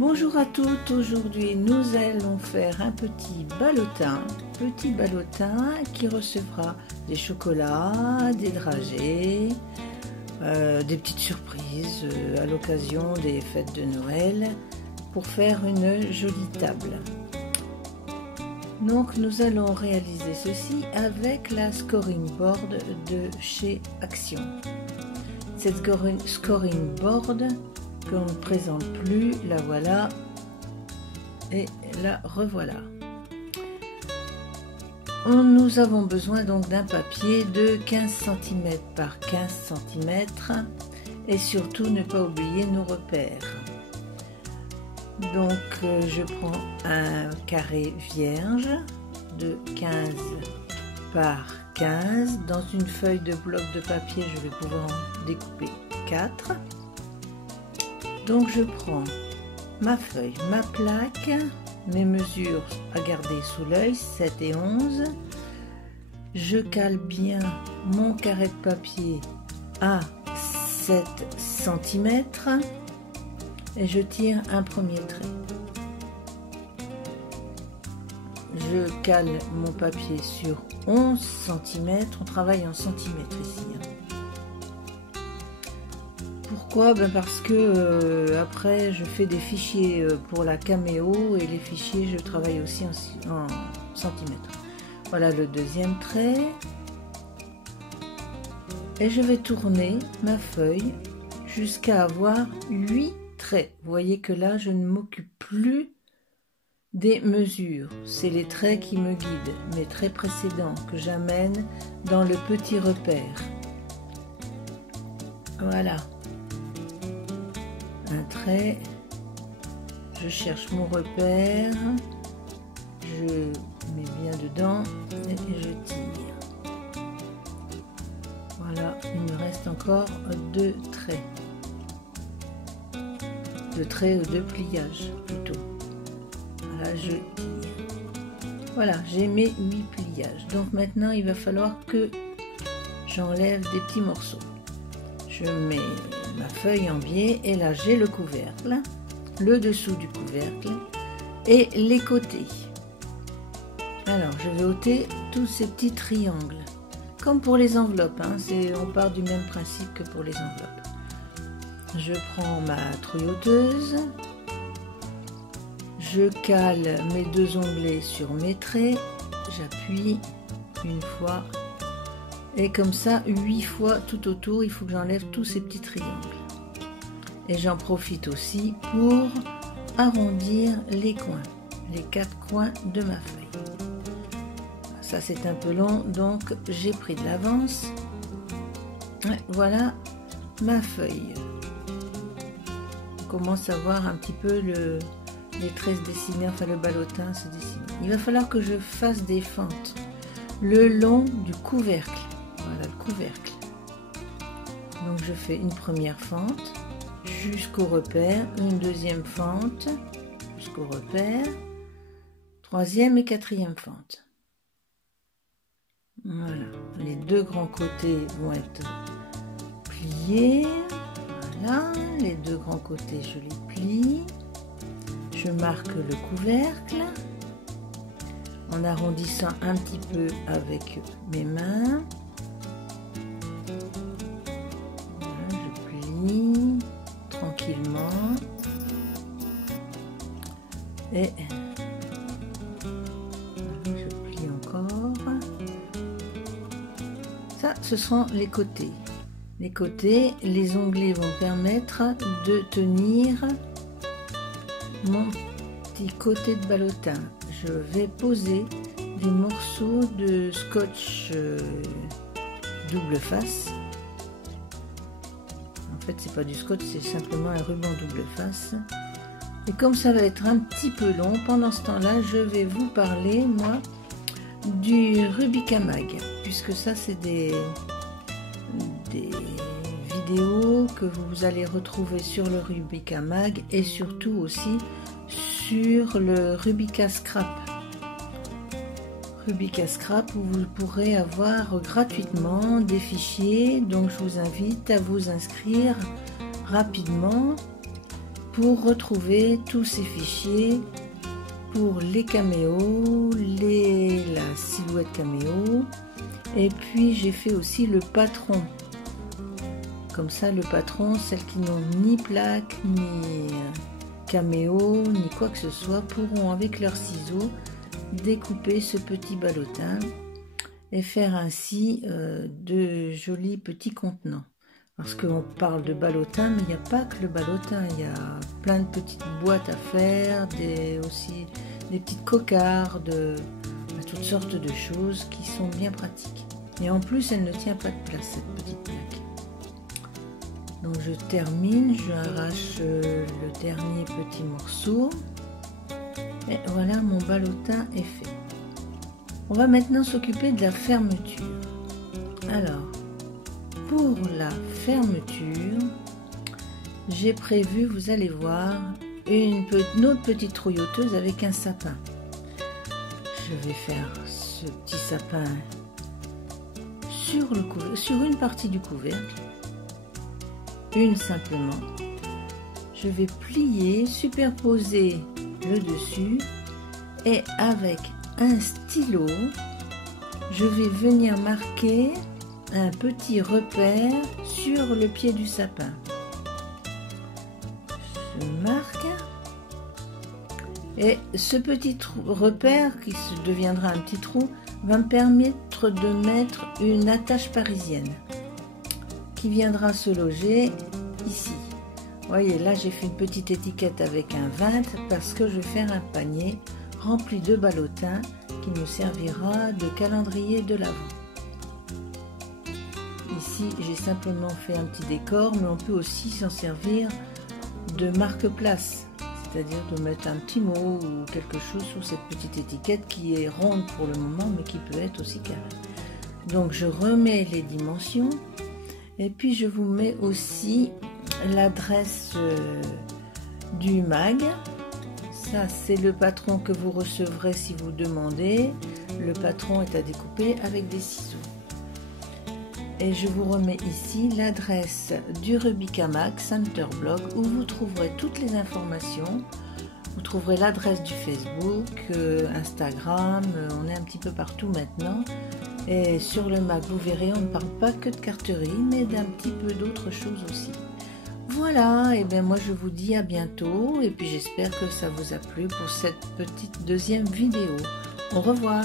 Bonjour à toutes, aujourd'hui nous allons faire un petit ballotin qui recevra des chocolats, des dragées, des petites surprises à l'occasion des fêtes de Noël pour faire une jolie table. Donc nous allons réaliser ceci avec la scoring board de chez Action. Cette scoring board qu'on ne présente plus, la voilà et la revoilà. Nous avons besoin donc d'un papier de 15 cm par 15 cm et surtout ne pas oublier nos repères. Donc je prends un carré vierge de 15 par 15. Dans une feuille de bloc de papier, je vais pouvoir en découper 4. Donc je prends ma feuille, ma plaque, mes mesures à garder sous l'œil, 7 et 11. Je cale bien mon carré de papier à 7 cm et je tire un premier trait. Je cale mon papier sur 11 cm, on travaille en centimètres ici. Pourquoi? Parce que après je fais des fichiers pour la caméo et les fichiers je travaille aussi en centimètres. Voilà le deuxième trait. Et je vais tourner ma feuille jusqu'à avoir 8 traits. Vous voyez que là je ne m'occupe plus des mesures. C'est les traits qui me guident, mes traits précédents que j'amène dans le petit repère. Voilà. Un trait, je cherche mon repère, je mets bien dedans et je tire. Voilà, il me reste encore 2 traits. 2 traits ou 2 pliages plutôt. Voilà, je tire. Voilà, j'ai mes 8 pliages. Donc maintenant, il va falloir que j'enlève des petits morceaux. Je mets ma feuille en biais et là j'ai le couvercle, le dessous du couvercle et les côtés. Alors je vais ôter tous ces petits triangles comme pour les enveloppes, on part du même principe que pour les enveloppes. Je prends ma trouille ôteuse, je cale mes 2 onglets sur mes traits, j'appuie une fois. Et comme ça, 8 fois tout autour, il faut que j'enlève tous ces petits triangles. Et j'en profite aussi pour arrondir les coins, les 4 coins de ma feuille. Ça c'est un peu long, donc j'ai pris de l'avance. Voilà ma feuille. On commence à voir un petit peu les traits se dessiner, enfin le ballotin se dessiner. Il va falloir que je fasse des fentes le long du couvercle. Voilà le couvercle. Donc je fais une première fente jusqu'au repère, une deuxième fente jusqu'au repère, 3e et 4e fente. Voilà, les 2 grands côtés vont être pliés. Voilà, les 2 grands côtés je les plie. Je marque le couvercle en arrondissant un petit peu avec mes mains. Tranquillement et je plie encore. Ça, ce sont les côtés. Les côtés, les onglets vont permettre de tenir mon petit côté de ballotin. Je vais poser des morceaux de scotch double face. En fait, c'est pas du scotch, c'est simplement un ruban double face. Et comme ça va être un petit peu long, pendant ce temps-là, je vais vous parler, moi, du Rubicamag, puisque ça, c'est des vidéos que vous allez retrouver sur le Rubicamag et surtout aussi sur le Rubicascrap. Rubicascrap où vous pourrez avoir gratuitement des fichiers, donc je vous invite à vous inscrire rapidement pour retrouver tous ces fichiers pour les caméos, la silhouette caméo, et puis j'ai fait aussi le patron. Comme ça, le patron, celles qui n'ont ni plaque, ni caméo, ni quoi que ce soit, pourront avec leurs ciseaux découper ce petit ballotin et faire ainsi de jolis petits contenants. Parce qu'on parle de ballotin, mais il n'y a pas que le ballotin, il y a plein de petites boîtes à faire, aussi des petites cocardes, toutes sortes de choses qui sont bien pratiques. Et en plus, elle ne tient pas de place, cette petite plaque. Donc je termine, j'arrache le dernier petit morceau. Et voilà, mon ballotin est fait. On va maintenant s'occuper de la fermeture. Alors, pour la fermeture, j'ai prévu, vous allez voir, une autre petite trouilloteuse avec un sapin. Je vais faire ce petit sapin sur une partie du couvercle, une simplement. Je vais plier, superposer le dessus et avec un stylo, je vais venir marquer un petit repère sur le pied du sapin. Je marque et ce petit repère qui deviendra un petit trou va me permettre de mettre une attache parisienne qui viendra se loger ici. Vous voyez, là j'ai fait une petite étiquette avec un 20 parce que je vais faire un panier rempli de ballotins qui nous servira de calendrier de l'Avent. Ici, j'ai simplement fait un petit décor, mais on peut aussi s'en servir de marque-place, c'est-à-dire de mettre un petit mot ou quelque chose sur cette petite étiquette qui est ronde pour le moment, mais qui peut être aussi carrée. Donc, je remets les dimensions et puis je vous mets aussi l'adresse du mag. Ça, c'est le patron que vous recevrez si vous demandez. Le patron est à découper avec des ciseaux. Et je vous remets ici l'adresse du Rubikamac Center Blog où vous trouverez toutes les informations. Vous trouverez l'adresse du Facebook, Instagram, on est un petit peu partout maintenant. Et sur le Mac, vous verrez, on ne parle pas que de carterie, mais d'un petit peu d'autres choses aussi. Voilà, et bien moi je vous dis à bientôt, et puis j'espère que ça vous a plu pour cette petite deuxième vidéo. Au revoir.